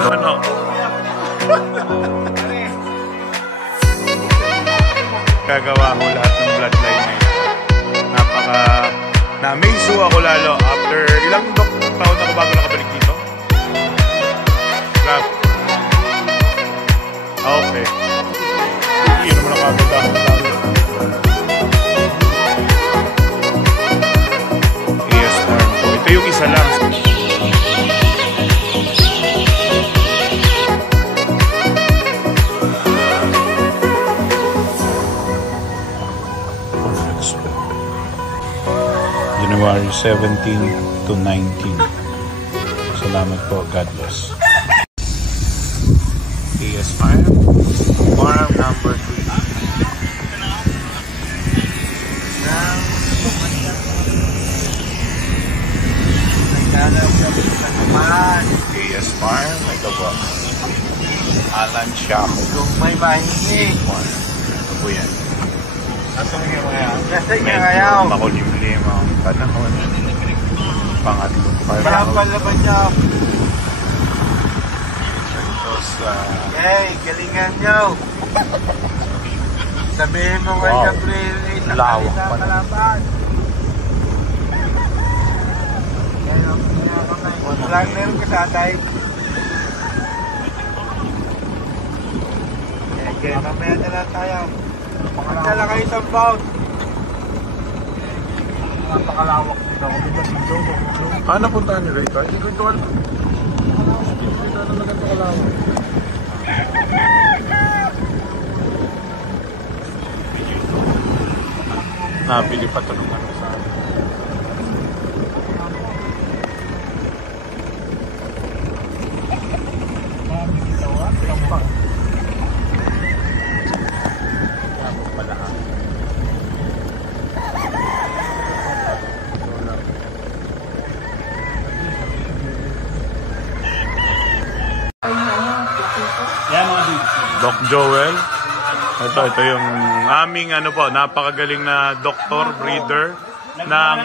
Ano? Gagawa ko lahat ng bloodline na ito. Na-amaze ako lalo after ilang taon ako bago nakabalik dito. Okay. Yun naman nakaganda ako lalo. Yes, farm po. Ito yung isa lang. January 17 to 19. Salamat po. God bless. PS Farm. Farm number 3. PS Farm. Ito po. Alan Shaco. May mahingi. Ito po yan. Atong yung ngayaw. Medyo makulimlim ang panahon. Pangatlong farm. Mahapal naman niya. Hey, galingan nyo. Sabihin mo kayo sa pre-release. Lawak pa na. Walang meron ka tatay. Okay, mamaya na lang tayo. Magdala kayo sa bout. Napakalawak nito. Ano puntahan nila ito? Hindi ko ito alam. Nabili pa ito nung ano sa akin. Doc Joel. Ito yung aming ano po, napakagaling na doktor, breeder ng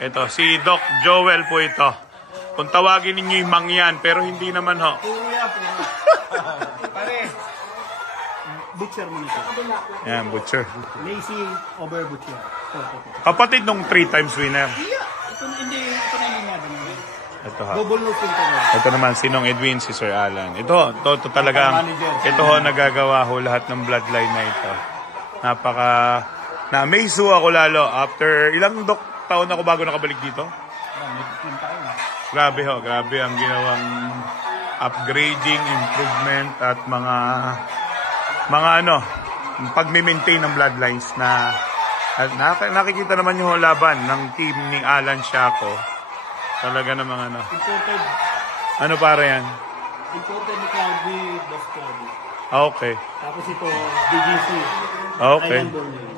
ito si Doc Joel po ito. Kung tawagin niyo yung mangyan, pero hindi naman ho. Pare. Butcher mo nito. Yan, butcher. Lazy over butcher. Kapatid nung 3 times winner. Ito hindi na Ito ha. double nose ito. Ito naman sinong Edwin, si Sir Alan. Ito talagang ito ho nagagawa ho lahat ng bloodline na ito. Na-amaze ho ako lalo after ilang taon ako bago nakabalik dito. Grabe ang ginawang upgrading, improvement at mga pag-maintain ng bloodlines na at nakikita naman yung laban ng team ni Alan Shaco. Talaga namang Imported. Ano para yan? Imported ni Cloudy, Boss Cloudy. Okay. Tapos ito, DGC. Okay.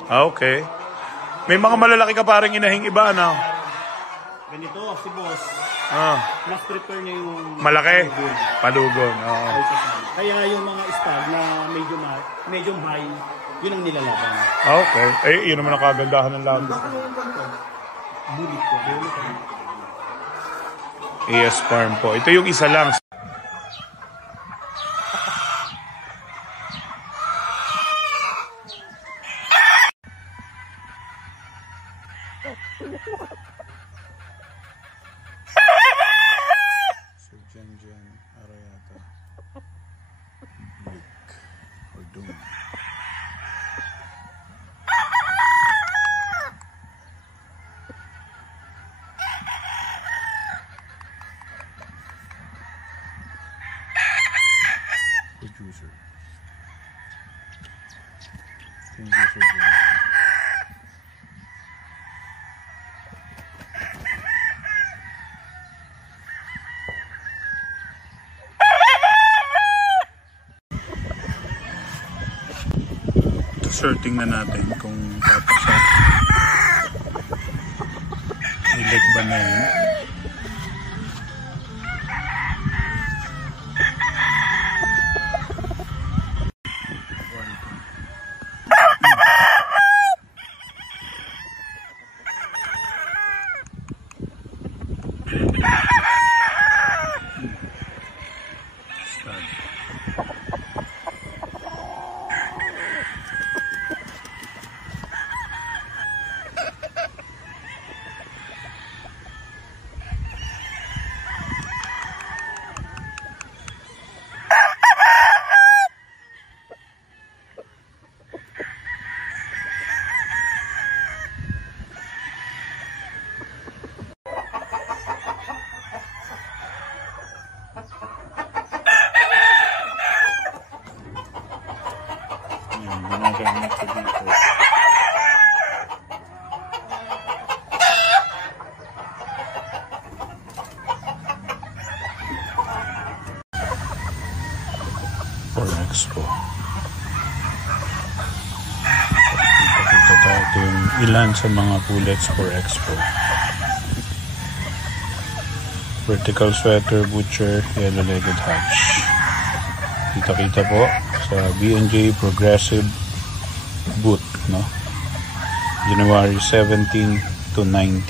Okay. May mga malalaki ka parang inahing iba, ano? Ganito, si Boss. Mas prepare niya yung Malaki? Palugon. Oo. Kaya yung mga stag na medium high, yun ang nilalaban. Okay. Yun naman ang kagandahan ng laban. Bulit ko. AS Farm po. Ito yung isa lang. So, Jan Arayata. Or Doom. Producer. Thank you, Sir John. Sir, tingnan natin kung tapos siya. Ileg ba na yun? for Expo. Ipakita tayo ito yung ilan sa mga bullets for Expo. Vertical sweater, butcher, yellow-legged hatch. Kita-kita po sa B&J Progressive boot, no? January 17 to 19.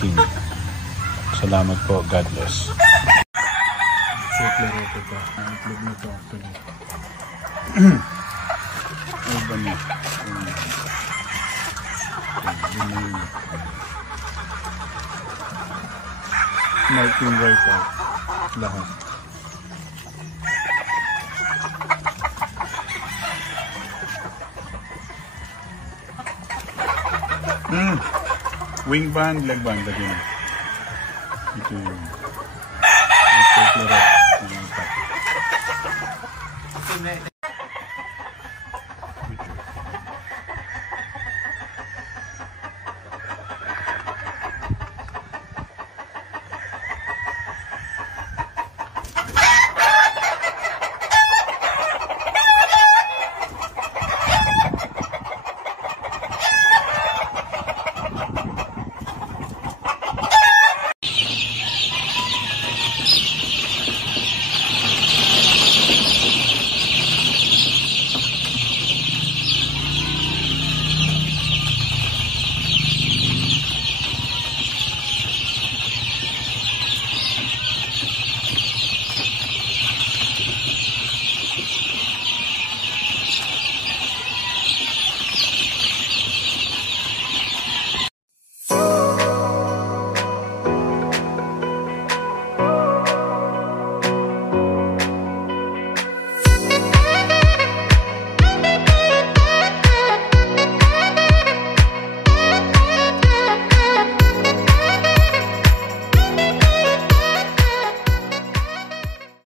Salamat po. God bless. Check lang ito pa. Itlog na ito actually. Ay ba niya? Marking right out. Lahat. Wing band, leg band, lagi na. Ito yung check lang ito.